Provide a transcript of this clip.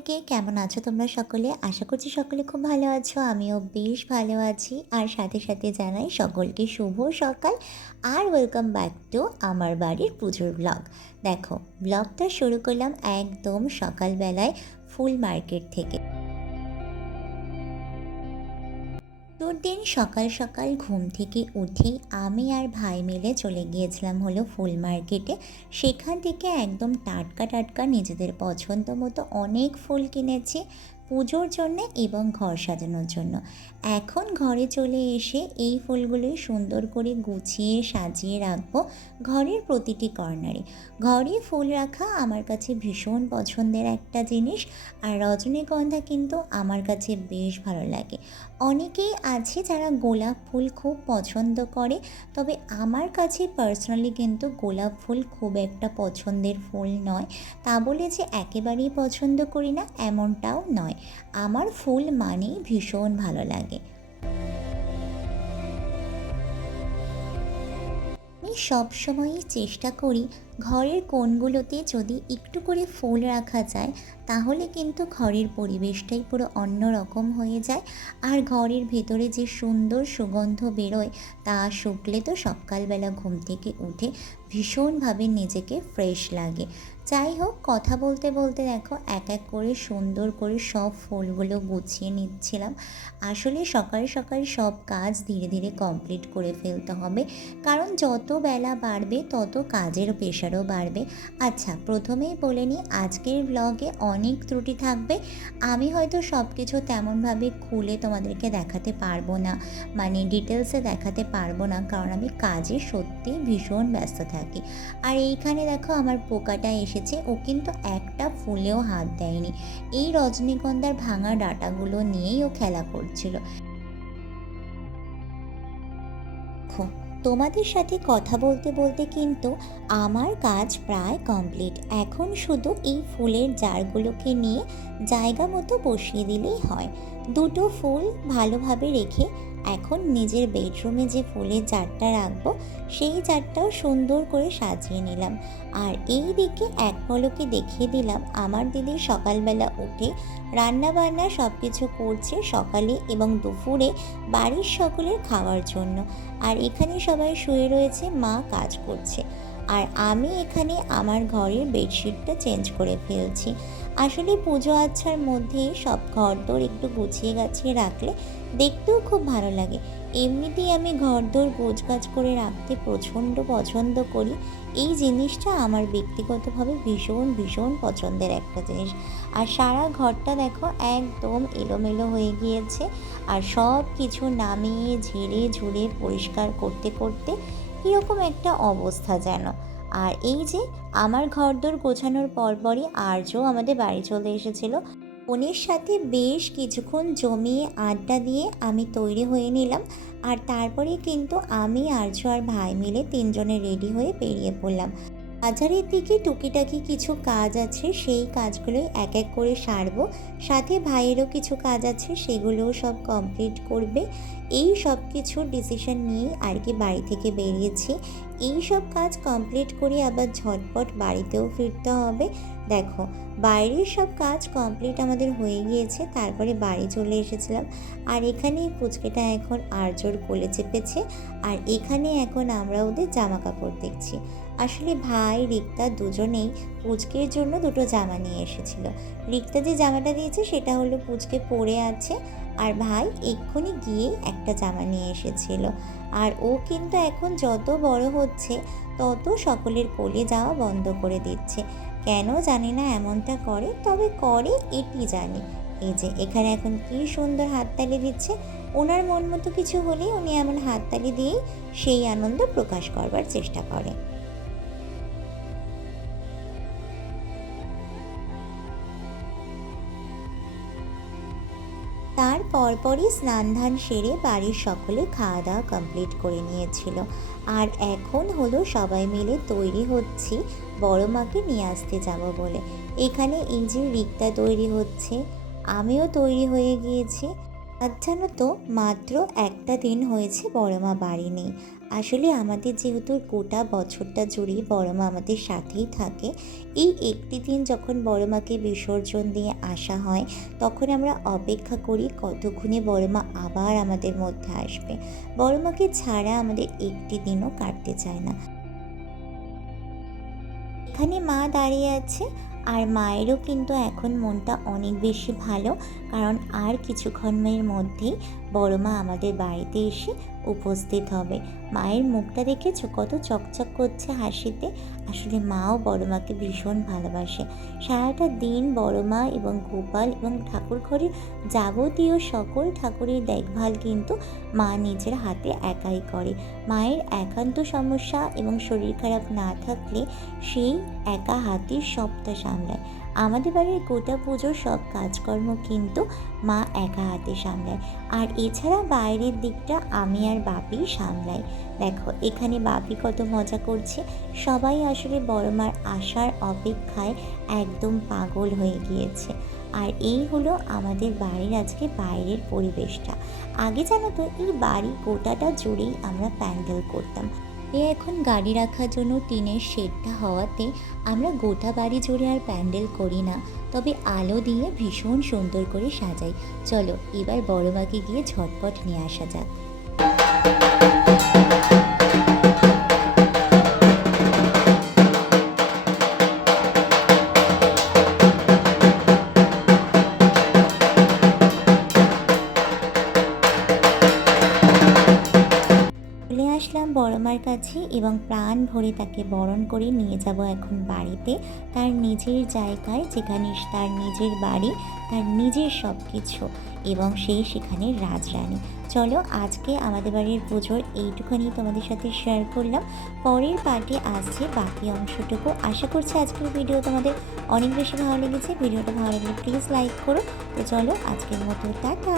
সবাইকে, কেমন আছো তোমরা সকলে? আশা করছি সকলে খুব ভালো আছো। আমিও বেশ ভালো আছি। আর সাথে সাথে জানাই সকলকে শুভ সকাল আর ওয়েলকাম ব্যাক টু আমার বাড়ির পুজোর ব্লগ। দেখো, ব্লগটা শুরু করলাম একদম সকালবেলায় ফুল মার্কেট থেকে। দিন সকাল সকাল ঘুম থেকে উঠেই আমি আর ভাই মিলে চলে গিয়েছিলাম হলো ফুল মার্কেটে। সেখান থেকে একদম টাটকা টাটকা নিজেদের পছন্দ মতো অনেক ফুল কিনেছি পুজোর জন্যে এবং ঘর সাজানোর জন্য। এখন ঘরে চলে এসে এই ফুলগুলোই সুন্দর করে গুছিয়ে সাজিয়ে রাখবো ঘরের প্রতিটি কর্নারে। ঘরে ফুল রাখা আমার কাছে ভীষণ পছন্দের একটা জিনিস। আর রজনীগন্ধা কিন্তু আমার কাছে বেশ ভালো লাগে। অনেকেই আছে যারা গোলাপ ফুল খুব পছন্দ করে, তবে আমার কাছে পার্সোনালি কিন্তু গোলাপ ফুল খুব একটা পছন্দের ফুল নয়। তা বলে যে একেবারেই পছন্দ করি না এমনটাও নয়। আমার ফুল মানেই ভীষণ ভালো লাগে। আমি সবসময়ই চেষ্টা করি ঘরের কোণগুলোতে যদি একটু করে ফুল রাখা যায় তাহলে কিন্তু ঘরের পরিবেশটাই পুরো অন্য রকম হয়ে যায়। আর ঘরের ভেতরে যে সুন্দর সুগন্ধ বেরোয় তা শুকলে তো সকালবেলা ঘুম থেকে উঠে ভীষণভাবে নিজেকে ফ্রেশ লাগে। যাই হোক, কথা বলতে বলতে দেখো এক এক করে সুন্দর করে সব ফুলগুলো গুছিয়ে নিচ্ছিলাম। আসলে সকাল সকাল সব কাজ ধীরে ধীরে কমপ্লিট করে ফেলতে হবে, কারণ যত বেলা বাড়বে তত কাজের প্রেশারও বাড়বে। আচ্ছা, প্রথমেই বলে নিই আজকের ব্লগে অনেক ত্রুটি থাকবে। আমি হয়তো সব কিছু তেমনভাবে খুলে তোমাদেরকে দেখাতে পারবো না, মানে ডিটেলসে দেখাতে পারবো না, কারণ আমি কাজে সত্যি ভীষণ ব্যস্ত থাকি। আর এইখানে দেখো আমার পোকাটা এসেছে, ও কিন্তু একটা ফুলেও হাত দেয়নি। এই রজনীগন্ধার ভাঙা ডাঁটাগুলো নিয়েই ও খেলা করছিল। তোমাদের সাথে কথা বলতে বলতে কিন্তু আমার কাজ প্রায় কমপ্লিট। এখন শুধু এই ফুলের জারগুলোকে নিয়ে জায়গা মতো বসিয়ে দিলেই হয়। দুটো ফুল ভালোভাবে রেখে এখন নিজের বেডরুমে যে ফুলের জারটা রাখবো সেই জারটাও সুন্দর করে সাজিয়ে নিলাম। আর এই দিকে এক পলকে দেখিয়ে দিলাম আমার দিদি সকালবেলা উঠে রান্না বান্না সব কিছু করছে সকালে এবং দুপুরে বাড়ির সকলের খাওয়ার জন্য। আর এখানে সবাই শুয়ে রয়েছে, মা কাজ করছে। আর আমি এখানে আমার ঘরের বেডশিটটা চেঞ্জ করে ফেলছি। আসলে পুজো আচ্ছার মধ্যে সব ঘরদোর একটু গুছিয়ে গাছিয়ে রাখলে দেখতেও খুব ভালো লাগে। এমনিতেই আমি ঘরদোর গোছগাছ করে রাখতে প্রচণ্ড পছন্দ করি। এই জিনিসটা আমার ব্যক্তিগতভাবে ভীষণ ভীষণ পছন্দের একটা জিনিস। আর সারা ঘরটা দেখো একদম এলোমেলো হয়ে গিয়েছে। আর সব কিছু নামিয়ে ঝেড়ে ঝুড়ে পরিষ্কার করতে করতে কীরকম একটা অবস্থা যেন। আর এই যে আমার ঘরদোর গোছানোর পরপরই আর্য আমাদের বাড়ি চলে এসেছিল। বোনের সাথে বেশ কিছুক্ষণ জমিয়ে আড্ডা দিয়ে আমি তৈরি হয়ে নিলাম। আর তারপরে কিন্তু আমি আর্য আর ভাই মিলে তিনজনে রেডি হয়ে বেরিয়ে পড়লাম। বাজারের দিকে টুকিটাকি কিছু কাজ আছে, সেই কাজগুলোই এক এক করে সারবো। সাথে ভাইয়েরও কিছু কাজ আছে, সেগুলোও সব কমপ্লিট করবে। এই সব কিছুর ডিসিশন নিয়েই আর কি বাড়ি থেকে বেরিয়েছি। এই সব কাজ কমপ্লিট করে আবার ঝটপট বাড়িতেও ফিরতে হবে। দেখো, বাইরের সব কাজ কমপ্লিট আমাদের হয়ে গিয়েছে, তারপরে বাড়ি চলে এসেছিলাম। আর এখানেই পুচকেটা এখন আর্যর কোলে চেপেছে। আর এখানে এখন আমরা ওদের জামা কাপড় দেখছি। আসলে ভাই রিক্তা দুজনেই পুচকের জন্য দুটো জামা নিয়ে এসেছিল। রিক্তা যে জামাটা দিয়েছে সেটা হলো পুচকে পরে আছে, আর ভাই এক্ষুনি গিয়ে একটা জামা নিয়ে এসেছিল। আর ও কিন্তু এখন যত বড় হচ্ছে তত সকলের কোলে যাওয়া বন্ধ করে দিচ্ছে। কেন জানি না এমনটা করে, তবে করে এটি জানি। এই যে এখানে এখন কি সুন্দর হাততালি দিচ্ছে। ওনার মন মতো কিছু হলেই উনি এমন হাততালি দিয়েই সেই আনন্দ প্রকাশ করবার চেষ্টা করে। তার পরপরই স্নান ধান সেরে বাড়ির সকলে খাওয়া দাওয়া কমপ্লিট করে নিয়েছিল। আর এখন হলো সবাই মিলে তৈরি হচ্ছি বড় মাকে নিয়ে আসতে যাব বলে। এখানে এই যে রিক্তা তৈরি হচ্ছে, আমিও তৈরি হয়ে গিয়েছি। আজ জানো তো, মাত্র একটা দিন হয়েছে বড় মা বাড়ি নেই। আসলে আমাদের যেহেতু গোটা বছরটা জুড়েই বড় মা আমাদের সাথেই থাকে, এই একটি দিন যখন বড় মাকে বিসর্জন দিয়ে আসা হয়, তখন আমরা অপেক্ষা করি কতক্ষণে বড় মা আবার আমাদের মধ্যে আসবে। বড় মাকে ছাড়া আমাদের একটি দিনও কাটতে চায় না। এখানে মা দাঁড়িয়ে আছে, আর মায়েরও কিন্তু এখন মনটা অনেক বেশি ভালো, কারণ আর কিছুক্ষণের মধ্যেই বড় মা আমাদের বাড়িতে এসে উপস্থিত হবে। মায়ের মুখটা দেখেছো কত চকচক করছে হাসিতে। আসলে মাও বড় মাকে ভীষণ ভালোবাসে। সারাটা দিন বড় মা এবং গোপাল এবং ঠাকুর ঘরের যাবতীয় সকল ঠাকুরের দেখভাল কিন্তু মা নিজের হাতে একাই করে। মায়ের একান্ত সমস্যা এবং শরীর খারাপ না থাকলে সেই একা হাতে সবটা সামলায়। আমাদের বাড়ির গোটা পুজোর সব কাজকর্ম কিন্তু মা একা হাতে সামলায়। আর এছাড়া বাইরের দিকটা আমি আর বাপি সামলাই। দেখো এখানে বাপি কত মজা করছে। সবাই আসলে বড় মার আসার অপেক্ষায় একদম পাগল হয়ে গিয়েছে। আর এই হলো আমাদের বাড়ির আজকে বাইরের পরিবেশটা। আগে জানো তো এই বাড়ি গোটাটা জুড়েই আমরা প্যান্ডেল করতাম। এখন গাড়ি রাখার জন্য টিনের শেডটা হওয়াতে আমরা গোটা বাড়ি জুড়ে আর প্যান্ডেল করি না, তবে আলো দিয়ে ভীষণ সুন্দর করে সাজাই। চলো এবার বড় মাকে গিয়ে ঝটপট নিয়ে আসা যাক। চলে আসলাম বড় মার কাছে এবং প্রাণ ভরে তাকে বরণ করে নিয়ে যাব এখন বাড়িতে, তার নিজের জায়গায়, যেখানে তার নিজের বাড়ি, তার নিজের সব কিছু, এবং সেই সেখানে রাজরানী। চলো আজকে আমাদের বাড়ির পুজোর এইটুখানি তোমাদের সাথে শেয়ার করলাম। পরের পার্টে আসছে বাকি অংশটুকু। আশা করছি আজকের ভিডিও তোমাদের অনেক বেশি ভালো লেগেছে। ভিডিওটা ভালো লাগলে প্লিজ লাইক করো। তো চলো আজকের মতো টাটা।